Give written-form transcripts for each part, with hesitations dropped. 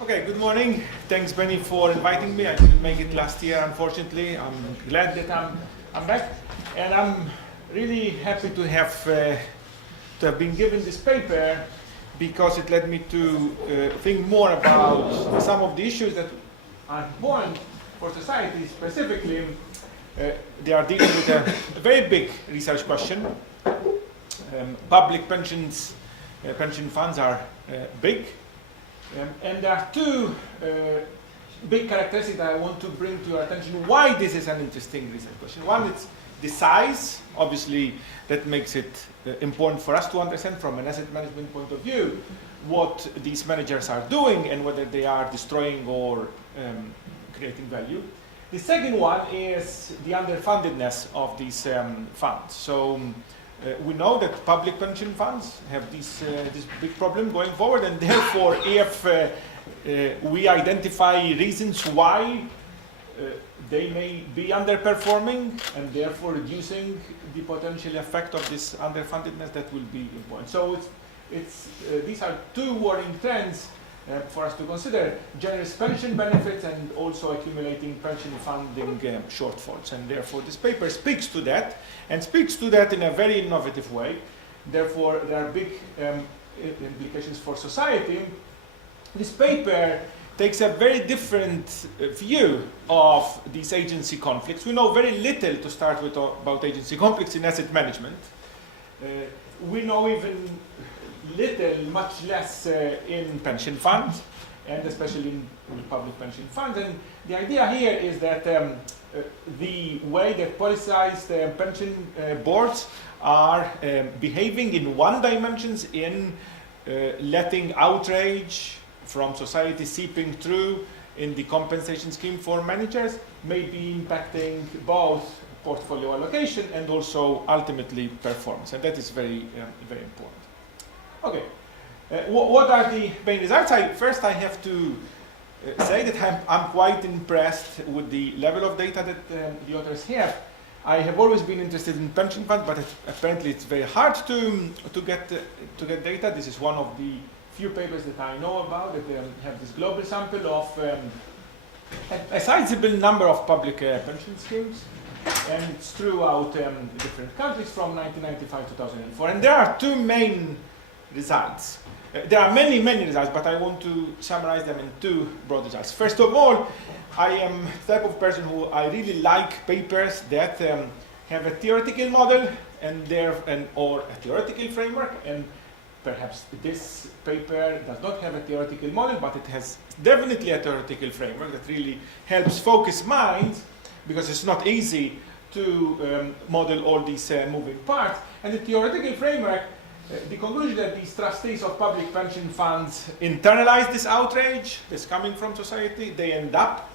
Okay, good morning. Thanks, Benny, for inviting me. I didn't make it last year, unfortunately. I'm glad that I'm back. And I'm really happy to have been given this paper because it led me to think more about some of the issues that are important for society. Specifically, they are dealing with a very big research question. Public pension funds are big. And there are two big characteristics that I want to bring to your attention why this is an interesting research question. One is the size. Obviously, that makes it important for us to understand from an asset management point of view what these managers are doing and whether they are destroying or creating value. The second one is the underfundedness of these funds. So we know that public pension funds have this big problem going forward, and therefore if we identify reasons why they may be underperforming and therefore reducing the potential effect of this underfundedness, that will be important. So these are two worrying trends for us to consider: generous pension benefits and also accumulating pension funding shortfalls. And therefore this paper speaks to that, and speaks to that in a very innovative way. Therefore there are big implications for society. This paper takes a very different view of these agency conflicts. We know very little to start with about agency conflicts in asset management. We know even little, much less in pension funds, and especially in public pension funds. And the idea here is that the way that politicized pension boards are behaving in one dimension, in letting outrage from society seeping through in the compensation scheme for managers, may be impacting both portfolio allocation and also ultimately performance. And that is very, very important. Okay, what are the main results? First, I have to say that I'm quite impressed with the level of data that the authors have. I have always been interested in pension funds, but apparently it's very hard to get data. This is one of the few papers that I know about that have this global sample of a sizable number of public pension schemes, and it's throughout different countries from 1995 to 2004. And there are two main results. There are many results, but I want to summarize them in two broad results. First of all, I am the type of person who I really like papers that have a theoretical model or a theoretical framework, and perhaps this paper does not have a theoretical model, but it has definitely a theoretical framework that really helps focus minds, because it's not easy to model all these moving parts. And the theoretical framework, the conclusion that these trustees of public pension funds internalize this outrage that's coming from society. They end up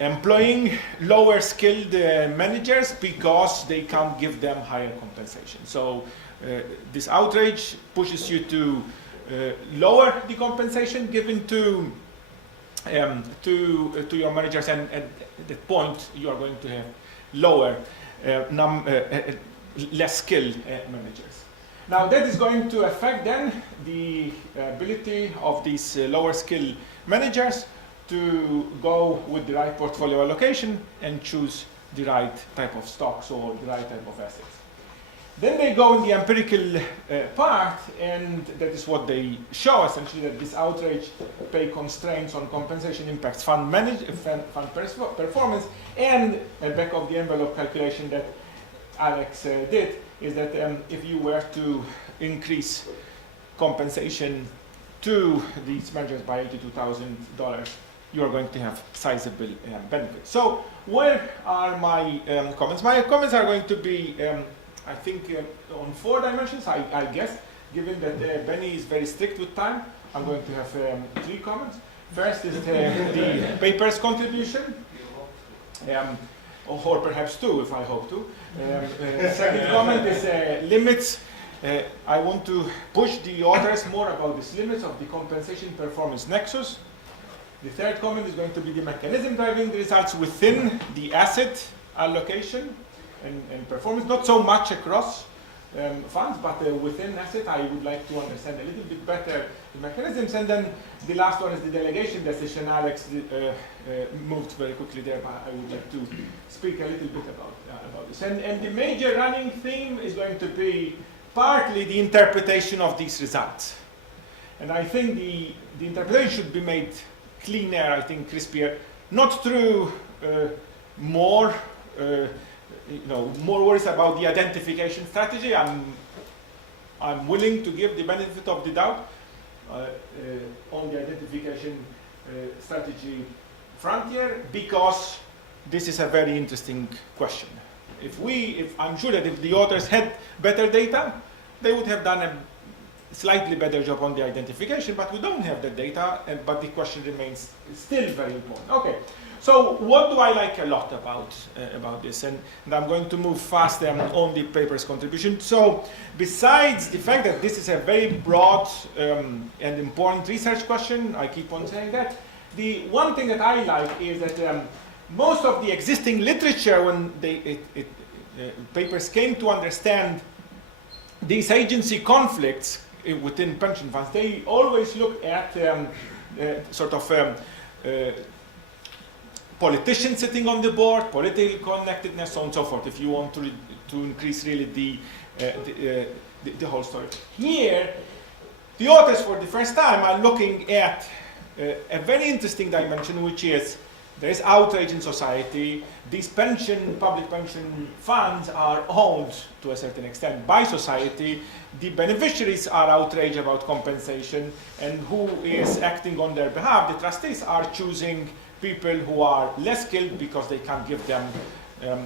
employing lower skilled managers because they can't give them higher compensation. So this outrage pushes you to lower the compensation given to your managers, and at that point you are going to have lower, less skilled managers. Now that is going to affect then the ability of these lower skill managers to go with the right portfolio allocation and choose the right type of stocks or the right type of assets. Then they go in the empirical part, and that is what they show essentially, that this outrage pay constraints on compensation impacts fund performance. And a back of the envelope calculation that Alex did is that if you were to increase compensation to these managers by $82,000, you are going to have sizable benefits. So where are my comments? My comments are going to be, I think, on four dimensions, I guess. Given that Benny is very strict with time, I'm going to have three comments. First is the paper's contribution. Or perhaps two, if I hope to. Second comment is limits. I want to push the authors more about these limits of the compensation performance nexus. The third comment is going to be the mechanism driving the results within the asset allocation and performance, not so much across funds, but within asset, I would like to understand a little bit better the mechanisms. And then the last one is the delegation decision. Alex moved very quickly there, but I would like to speak a little bit about this. And the major running theme is going to be partly the interpretation of these results. And I think the interpretation should be made cleaner, I think crispier, not through more worries about the identification strategy. I'm willing to give the benefit of the doubt on the identification strategy frontier, because this is a very interesting question. I'm sure that if the authors had better data, they would have done a slightly better job on the identification, but we don't have the data, but the question remains still very important. Okay. So what do I like a lot about this? And I'm going to move fast on the paper's contribution. So besides the fact that this is a very broad and important research question, I keep on saying that, the one thing that I like is that most of the existing literature, when papers came to understand these agency conflicts within pension funds, they always look at politicians sitting on the board, political connectedness, so on and so forth, if you want to increase really the whole story. Here, the authors for the first time are looking at a very interesting dimension, which is there is outrage in society. These public pension funds are owned to a certain extent by society. The beneficiaries are outraged about compensation, and who is acting on their behalf? The trustees are choosing people who are less skilled because they can't give them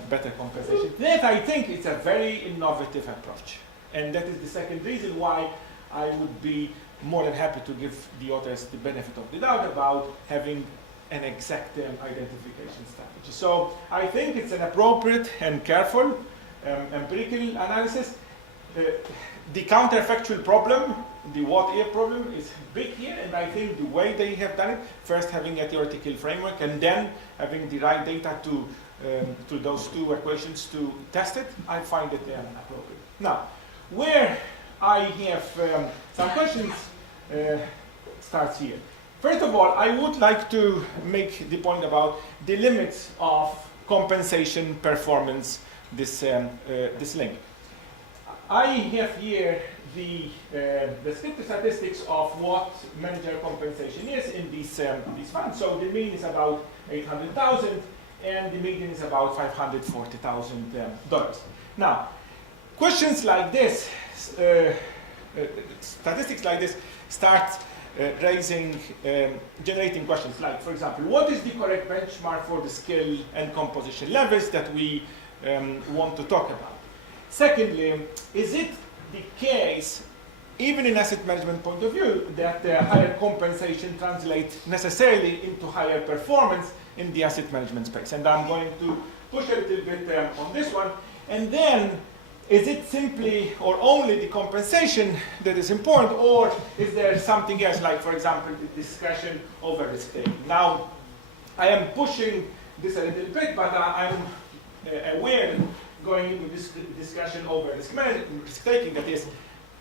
better compensation. That, I think, is a very innovative approach. And that is the second reason why I would be more than happy to give the authors the benefit of the doubt about having an exact identification strategy. So I think it's an appropriate and careful empirical analysis. The counterfactual problem, the what-if problem, is big here, and I think the way they have done it, first having a theoretical framework and then having the right data to those two equations to test it, I find it appropriate. Now, where I have some questions starts here. First of all, I would like to make the point about the limits of compensation performance, this link. I have here the descriptive statistics of what manager compensation is in these funds. So the mean is about 800,000 and the median is about $540,000. Now, questions like this, statistics like this start generating questions like, for example, what is the correct benchmark for the skill and composition levels that we want to talk about? Secondly, is it the case, even in asset management point of view, that higher compensation translates necessarily into higher performance in the asset management space? And I'm going to push a little bit on this one. And then, is it simply or only the compensation that is important, or is there something else, like, for example, the discussion over risk taking? Now, I am pushing this a little bit, but I'm aware that going into this discussion over risk taking, that is,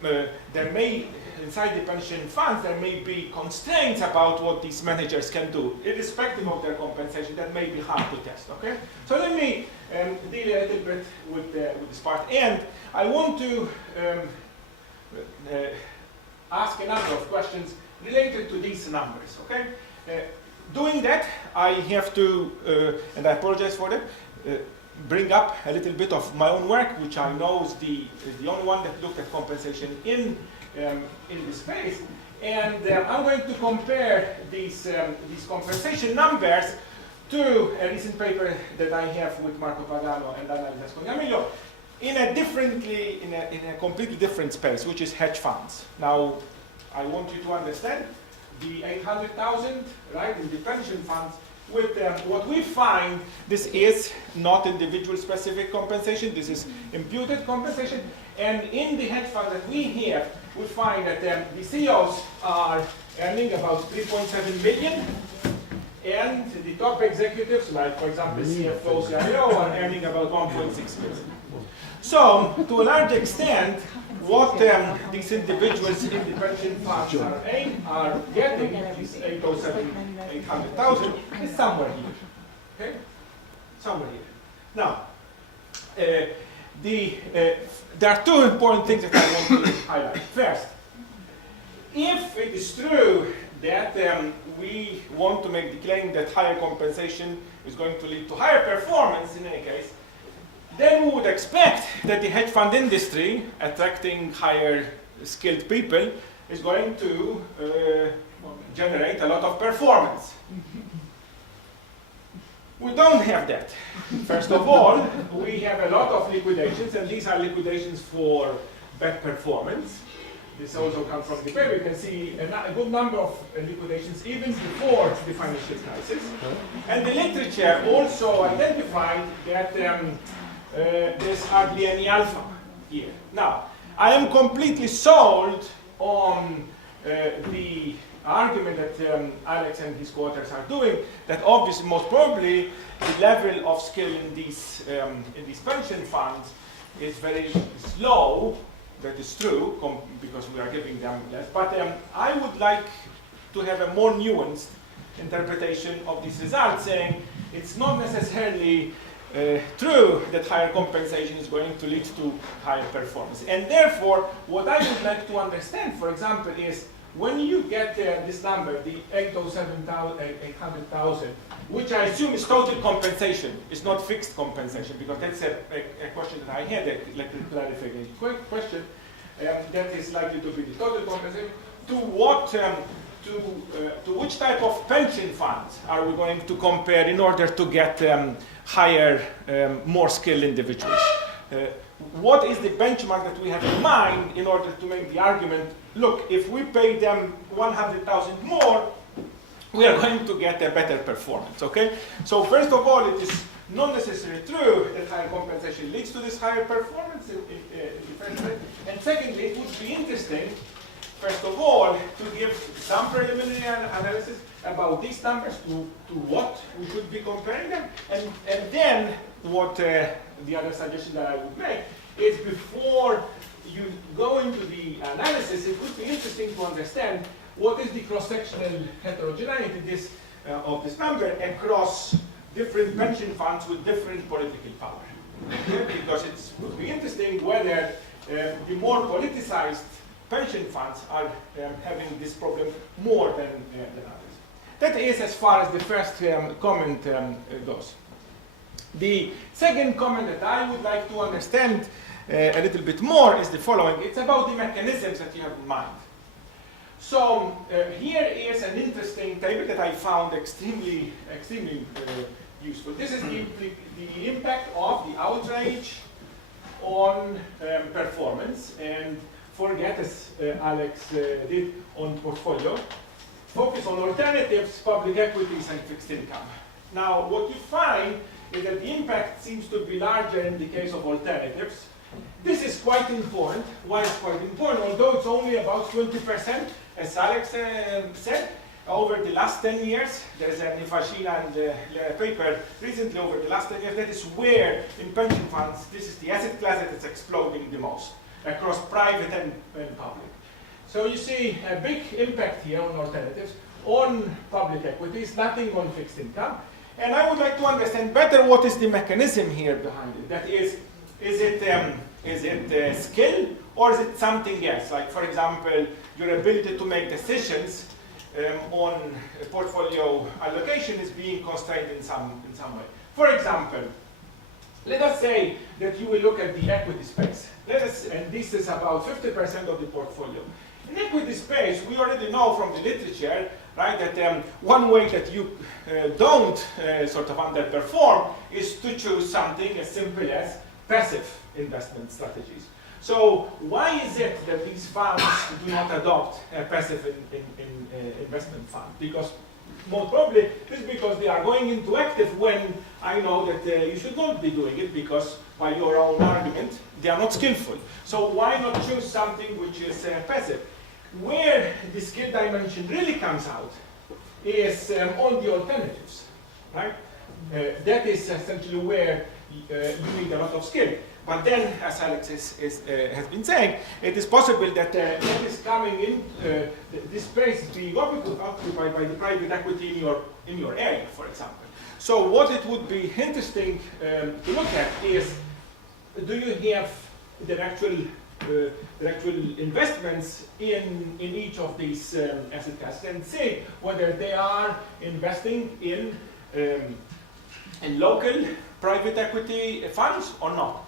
there may, inside the pension funds, there may be constraints about what these managers can do, irrespective of their compensation. That may be hard to test, okay? So let me deal a little bit with this part. And I want to ask a number of questions related to these numbers, okay? Doing that, I have to, and I apologize for that, bring up a little bit of my own work, which I know is the only one that looked at compensation in this space. And I'm going to compare these compensation numbers to a recent paper that I have with Marco Pagano and Annalisa Scognamiglio in a completely different space, which is hedge funds. Now, I want you to understand the 800,000, right, in the pension funds. With what we find, this is not individual specific compensation, this is imputed compensation. And in the hedge fund that we have, we find that the CEOs are earning about 3.7 million, and the top executives, like for example CFO, CIO, are earning about 1.6 million. So, to a large extent, what these individuals in the pension funds are getting, these 800,000, is somewhere here. Okay? Somewhere here. Now, there are two important things that I want to highlight. First, if it is true that we want to make the claim that higher compensation is going to lead to higher performance in any case, then we would expect that the hedge fund industry, attracting higher skilled people, is going to generate a lot of performance. We don't have that. First of all, we have a lot of liquidations, and these are liquidations for bad performance. This also comes from the paper. You can see a good number of liquidations even before the financial crisis. And the literature also identified that there's hardly any alpha here. Now, I am completely sold on the argument that Alex and his co-authors are doing, that obviously, most probably, the level of skill in these pension funds is very low. That is true, because we are giving them less. But I would like to have a more nuanced interpretation of these results, saying it's not necessarily true that higher compensation is going to lead to higher performance. And therefore, what I would like to understand, for example, is when you get this number, the 800,000, which I assume is total compensation, it's not fixed compensation, because that's a question that I had, like a clarification question, that is likely to be the total compensation. To what, to which type of pension funds are we going to compare in order to get higher, more skilled individuals? What is the benchmark that we have in mind in order to make the argument, look, if we pay them 100,000 more, we are going to get a better performance, okay? So first of all, it is not necessarily true that higher compensation leads to this higher performance in the first place. And secondly, it would be interesting, first of all, to give some preliminary analysis about these numbers, to what we should be comparing them, and then what the other suggestion that I would make is, before you go into the analysis, it would be interesting to understand what is the cross-sectional heterogeneity of this number across different pension funds with different political power. Okay? Because it would be interesting whether the more politicized pension funds are having this problem more than others. That is as far as the first comment goes. The second comment that I would like to understand a little bit more is the following. It's about the mechanisms that you have in mind. So here is an interesting table that I found extremely useful. This is the impact of the outrage on performance, and forget, as Alex did, on portfolio. Focus on alternatives, public equities, and fixed income. Now, what you find is that the impact seems to be larger in the case of alternatives. This is quite important. Why is quite important? Although it's only about 20%, as Alex said, over the last 10 years, there's a Bar-Ilan and paper recently, over the last 10 years, that is where in pension funds, this is the asset class that is exploding the most, across private and public. So you see a big impact here on alternatives, on public equities, nothing on fixed income. And I would like to understand better what is the mechanism here behind it. That is it skill, or is it something else? Like, for example, your ability to make decisions on portfolio allocation is being constrained in some way. For example, let us say that you will look at the equity space. And this is about 50% of the portfolio. In equity space, we already know from the literature, right, that one way that you don't sort of underperform is to choose something as simple as passive investment strategies. So why is it that these funds do not adopt a passive investment fund? Because most probably this is because they are going into active when I know that you should not be doing it, because by your own argument, they are not skillful. So why not choose something which is passive? Where the skill dimension really comes out is on the alternatives, right? That is essentially where you need a lot of skill. But then, as Alex has been saying, it is possible that what is coming in, this space is being occupied by the private equity in your area, for example. So what it would be interesting to look at is, do you have the actual investments in each of these asset classes, and see whether they are investing in local private equity funds or not.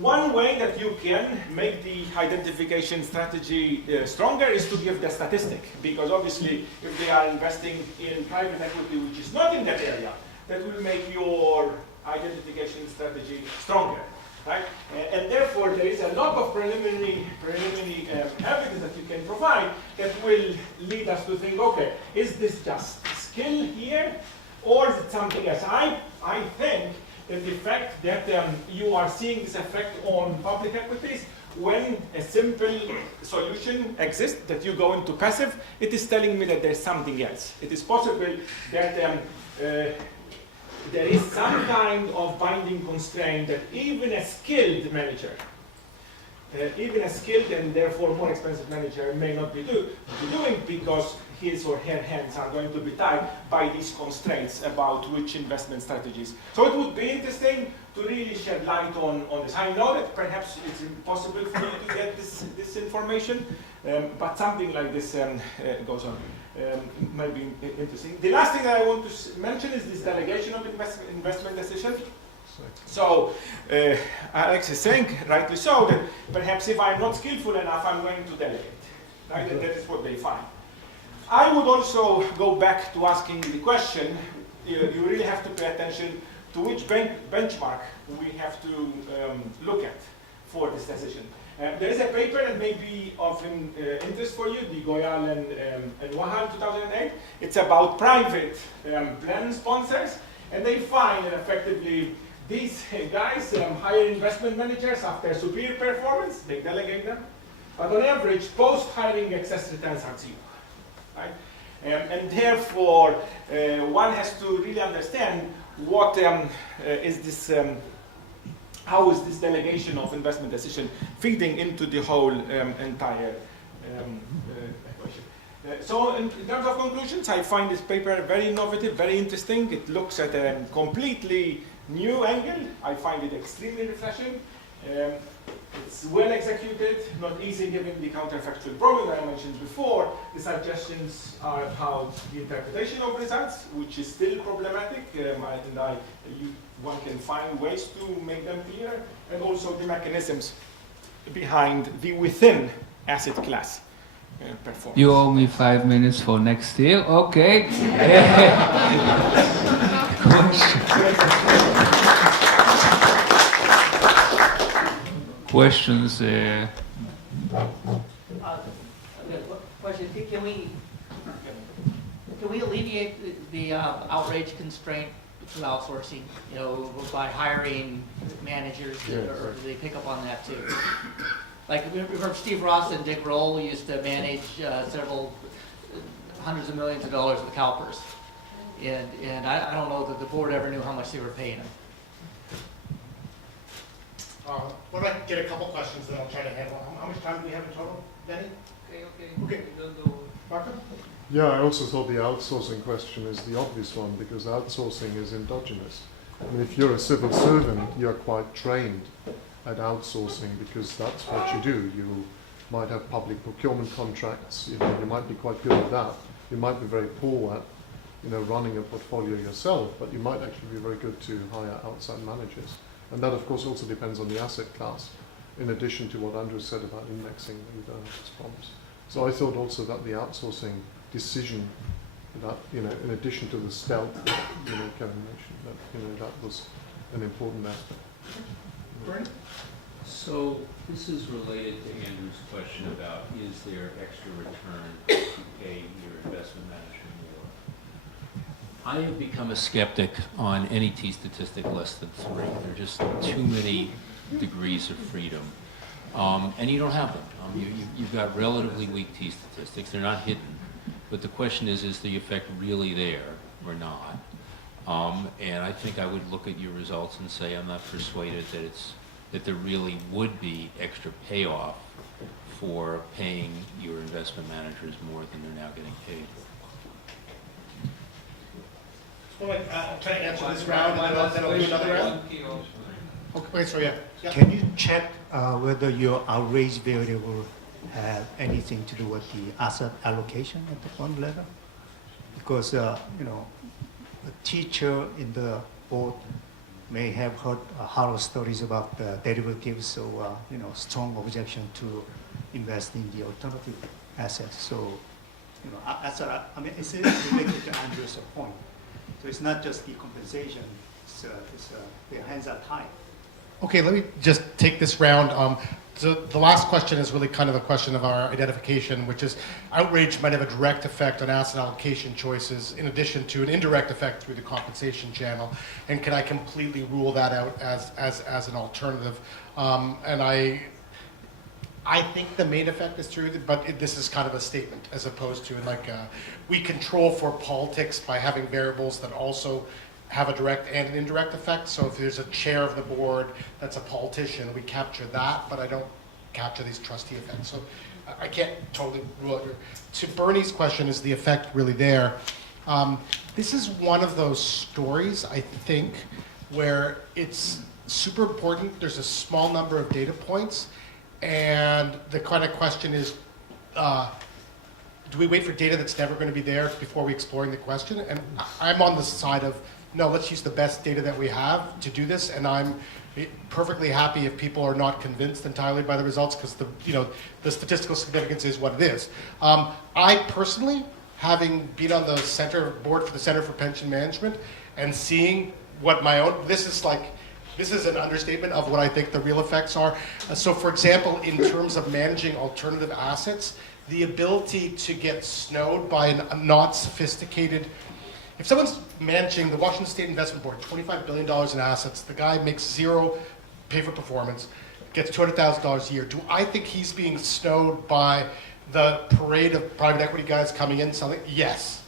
One way that you can make the identification strategy stronger is to give the statistic, because obviously if they are investing in private equity which is not in that area, that will make your identification strategy stronger, right? And therefore there is a lot of preliminary evidence that you can provide that will lead us to think, okay, is this just skill here, or is it something else? I think that the fact that you are seeing this effect on public equities when a simple solution exists, that you go into passive, it is telling me that there's something else. It is possible that there is some kind of binding constraint that even a skilled manager, even a skilled and therefore more expensive manager may not be doing, because his or her hands are going to be tied by these constraints about which investment strategies. So it would be interesting to really shed light on this. I know that perhaps it's impossible for you to get this information, but something like this goes on. Might be interesting. The last thing that I want to mention is this delegation of investment decision. So Alex is saying, rightly so, that perhaps if I'm not skillful enough, I'm going to delegate. Right? And that is what they find. I would also go back to asking the question, you really have to pay attention to which benchmark we have to look at for this decision. There is a paper that may be of interest for you, the Goyal and Wahal 2008. It's about private plan sponsors, and they find that effectively these guys hire investment managers after superior performance, they delegate them, but on average, post-hiring excess returns are zero. Right? And therefore, one has to really understand what is this, how is this delegation of investment decision feeding into the whole entire equation. So in terms of conclusions, I find this paper very innovative, very interesting. It looks at a completely new angle. I find it extremely refreshing. It's well executed, not easy given the counterfactual problem that I mentioned before. The suggestions are about the interpretation of results, which is still problematic, and one can find ways to make them clearer, and also the mechanisms behind the within asset class performance. You owe me 5 minutes for next year, okay. Questions? Question: Can we alleviate the outrage constraint through outsourcing? You know, by hiring managers, or do they pick up on that too? Like we've heard Steve Ross and Dick Roll used to manage several hundreds of millions of dollars with CalPERS, and I don't know that the board ever knew how much they were paying them. What if I get a couple questions, then I'll try to handle. How much time do we have in total, Benny? Okay. Marco? Yeah, I also thought the outsourcing question is the obvious one, because outsourcing is endogenous. I mean, if you're a civil servant, you're quite trained at outsourcing, because that's what you do. You might have public procurement contracts, you might be quite good at that. You might be very poor at, running a portfolio yourself, but you might actually be very good to hire outside managers. And that, of course, also depends on the asset class, in addition to what Andrew said about indexing with these problems. So I thought also that the outsourcing decision, that, in addition to the stealth, Kevin mentioned, that, that was an important aspect. Brian? So this is related to Andrew's question about, is there extra return to pay your investment manager more? I have become a skeptic on any T statistic less than 3. There are just too many degrees of freedom. And you don't have them. You've got relatively weak T statistics. They're not hidden. But the question is the effect really there or not? And I think I would look at your results and say I'm not persuaded that it's that there really would be extra payoff for paying your investment managers more than they're now getting paid. Well, I'm trying to answer this round, and then I'll do another round. Okay, wait, so yeah. Can you check whether your outrage variable have anything to do with the asset allocation at the fund level? Because a teacher in the board may have heard horror stories about the derivatives, so strong objection to invest in the alternative assets. So, it's related to Andrew's point. So it's not just the compensation; their hands are tied. Okay, let me just take this round. So the last question is really kind of a question of our identification, which is outrage might have a direct effect on asset allocation choices in addition to an indirect effect through the compensation channel. And can I completely rule that out as an alternative? And I think the main effect is true, but this is kind of a statement as opposed to we control for politics by having variables that also have a direct and an indirect effect. So if there's a chair of the board that's a politician, we capture that, but I don't capture these trustee effects. So I can't totally rule it. To Bernie's question, is the effect really there? This is one of those stories, I think, where it's super important. There's a small number of data points, and the kind of question is, do we wait for data that's never going to be there before we exploring the question? And I'm on the side of, no, let's use the best data that we have to do this, and I'm perfectly happy if people are not convinced entirely by the results, because the statistical significance is what it is. I personally, having been on the board for the Center for Pension Management and seeing what my own, this is an understatement of what I think the real effects are. So for example, in terms of managing alternative assets, the ability to get snowed by a not sophisticated, if someone's managing the Washington State Investment Board, $25 billion in assets, the guy makes zero pay for performance, gets $200,000 a year. Do I think he's being snowed by the parade of private equity guys coming in selling? Yes.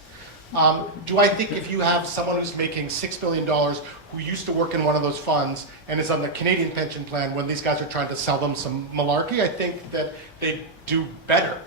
Do I think if you have someone who's making $6 billion who used to work in one of those funds and is on the Canadian pension plan when these guys are trying to sell them some malarkey, I think that they do better.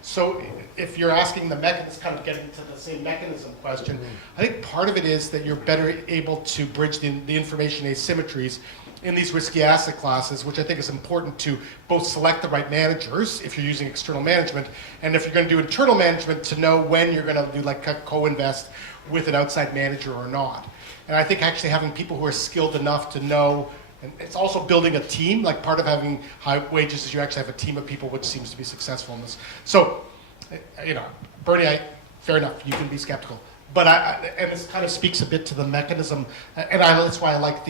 So if you're asking the mechanism, kind of getting to the same mechanism question, I think part of it is that you're better able to bridge the information asymmetries in these risky asset classes, which I think is important to both select the right managers if you're using external management, and if you're going to do internal management, to know when you're going to do like co-invest with an outside manager or not. And I think actually having people who are skilled enough to know, and it's also building a team, like part of having high wages is you actually have a team of people, which seems to be successful in this. So, Bernie, fair enough, you can be skeptical. But and this kind of speaks a bit to the mechanism, and that's why I like at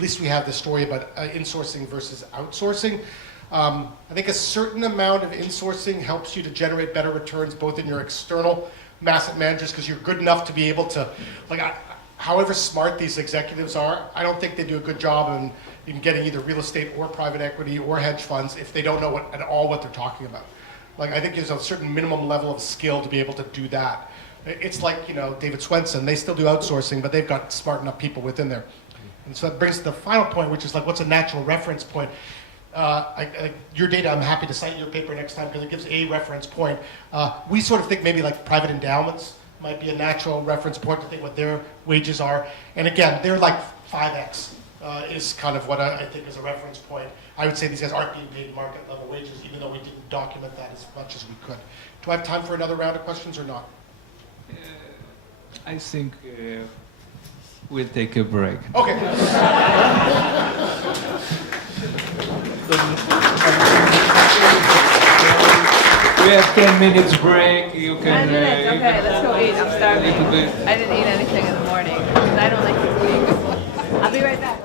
least we have the story about insourcing versus outsourcing. I think a certain amount of insourcing helps you to generate better returns, both in your external asset managers, because you're good enough to be able to, however smart these executives are, I don't think they do a good job in getting either real estate or private equity or hedge funds if they don't know at all what they're talking about. I think there's a certain minimum level of skill to be able to do that. It's like, David Swenson, they still do outsourcing, but they've got smart enough people within there. And so that brings to the final point, which is what's a natural reference point? Your data, I'm happy to cite your paper next time because it gives a reference point. We sort of think maybe private endowments might be a natural reference point to think what their wages are. And again, they're 5x is kind of what I think is a reference point. I would say these guys aren't being paid market level wages, even though we didn't document that as much as we could. Do I have time for another round of questions or not? I think we'll take a break. Okay. We have 10 minutes break. You can. 10 minutes. Okay, let's go eat. I'm starving. I didn't eat anything in the morning because I don't like to eat. I'll be right back.